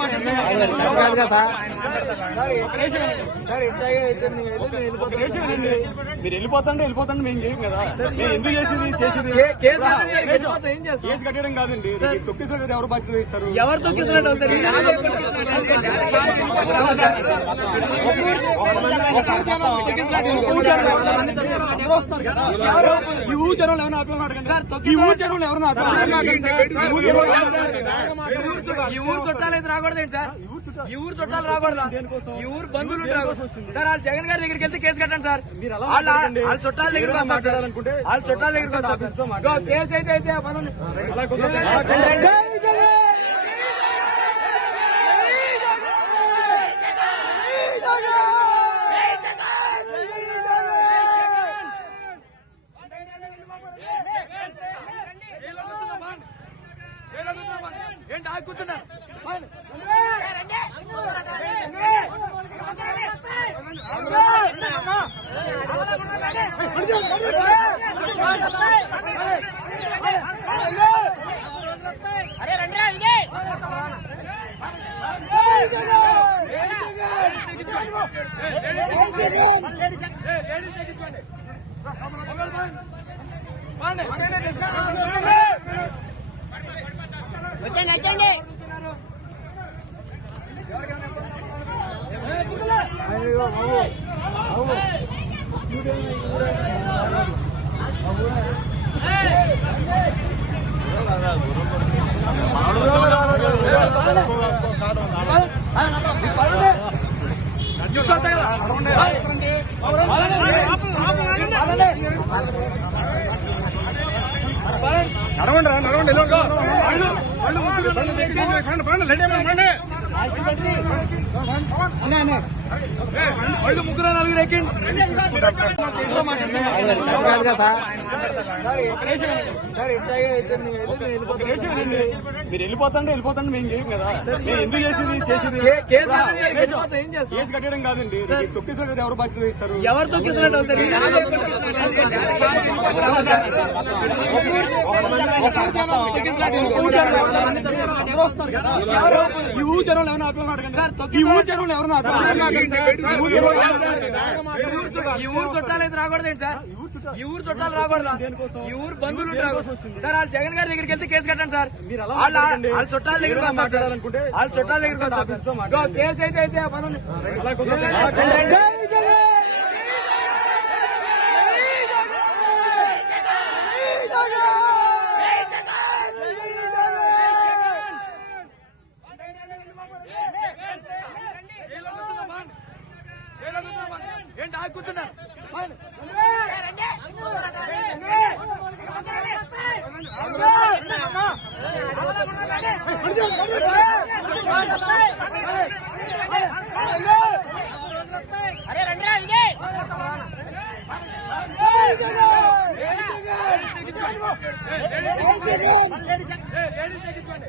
మాట్లాడుతున్నా మీరు వెళ్ళిపోతాంటే వెళ్ళిపోతాంటే మేము చేయం కదా మేము ఎందుకు చేసింది చేసింది కేసు కట్టడం కాదండి తొక్కిసోడు ఎవరు బాధ్యత ఇస్తారు ఎవరు. తొక్కిస్తున్నట్టు ఈ ఊరు జనాలు ఎవరైనా ఆపేమని అడగండి ఈ ఊరు జనాలు ఎవరైనా ఆపేమని ఈ ఊరు జనాలు ఈ ఊరు చుట్టాలు అయితే రాకూడదు సార్ ఈ ఊరు చుట్టాలు రాకూడదా? ఈ ఊరు బంధువులు. సార్ వాళ్ళు జగన్ గారి దగ్గరికి వెళ్తే కేసు కట్టండి సార్. వాళ్ళ చుట్టాల దగ్గరికి వస్తారు. మాట్లాడాలనుకుంటే వాళ్ళ చుట్టాల దగ్గరికి వస్తారు. ఇగో కేసు అయితే అయితే పదండి. అలా కుదరదు. అలా కుదరదు. వచ్చండి వచ్చండి తీసుకొస్తా కదా నడవండి రా, నడవండి వాళ్ళు ముగ్గురు నలుగురు ఎక్కండి. మీరు వెళ్ళిపోతాంటే వెళ్ళిపోతాంటే మేము చేయం కదా. మేము ఎందుకు చేసింది కేసు కట్టడం కాదండి. తొక్కిసోడు ఎవరు బాధ్యత ఇస్తారు ఎవరు తొక్కిస్తున్నట్టు ఈ ఊరు జనాలు ఎవరు ఈ ఊరు ఎవరైనా ఆపేమని అడగండి ఈ ఊరు జనాలు ఎవరైనా ఆపేమని ఈ ఊరు సార్. ఈ ఊరు చుట్టాలు రాకూడదా? ఈ ఊరు బంధువులు సార్ వాళ్ళు జగన్ గారి దగ్గరికి వెళ్తే కేసు కట్టండి సార్. వాళ్ళ వాళ్ళ చుట్టాల దగ్గరికి వస్తారు సార్. వాళ్ళ చుట్టాల దగ్గరికి వస్తారు కేసు అయితే అయితే కూర్చున్నారు అరే రండిరా విజయ్ వచ్చండి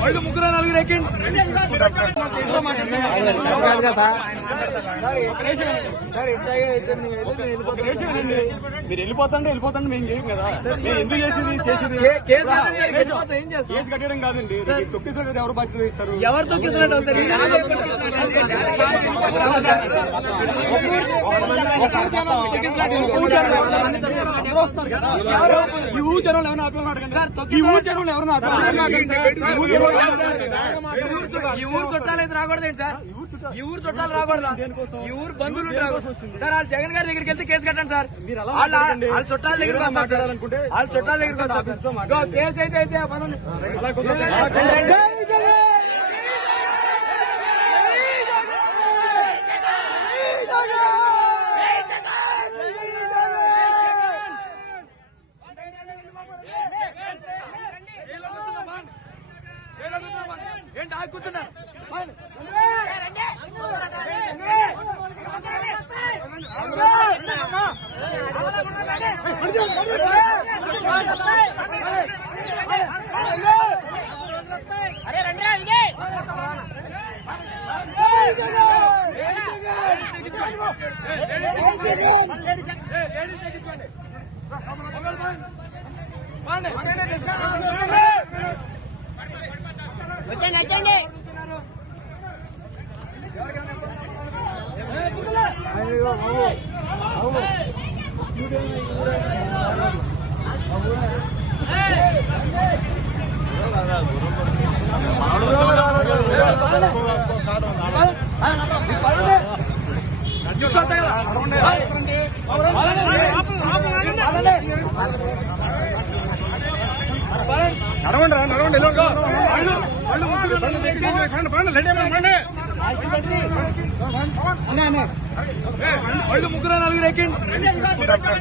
వాళ్ళు ముగ్గురు నలుగురు ఎక్కండి. మీరు వెళ్ళిపోతాంటే వెళ్ళిపోతాంటే మేము చేయం కదా. మేము ఎందుకు చేసింది? చేసింది? కేసు కట్టడం కాదండి. తొక్కిసోడు ఎవరు బాధ్యత ఇస్తారు ఎవరు. తొక్కిస్తున్నట్టు ఈ జనాలు ఎవరైనా ఆపేమని అడగండి. ఈ ఎవరైనా ఆపేమని ఈ ఊరు చుట్టాలు అయితే రాకూడదు సార్. ఈ ఊరు చుట్టాలు రాకూడదా? ఈ ఊరు బంధువులు. సార్ వాళ్ళు జగన్ గారి దగ్గరికి వెళ్తే కేసు కట్టండి సార్. వాళ్ళ చుట్టాల దగ్గరికి వాళ్ళ చుట్టాల దగ్గరికి. ఇగో కేసు అయితే అయితే రండి కూర్చున్నారు అరే రండిరా విజయ్ వచ్చండి వచ్చండి తీసుకొస్తా కదా నడవండి రా నడవండి ఇలా వాళ్ళు వాళ్ళు ముగ్గురు బండి దగ్గరికి పండి పండి లేట్ అయిపోయింది పండి వాళ్ళు ముగ్గురు నలుగురు ఎక్కండి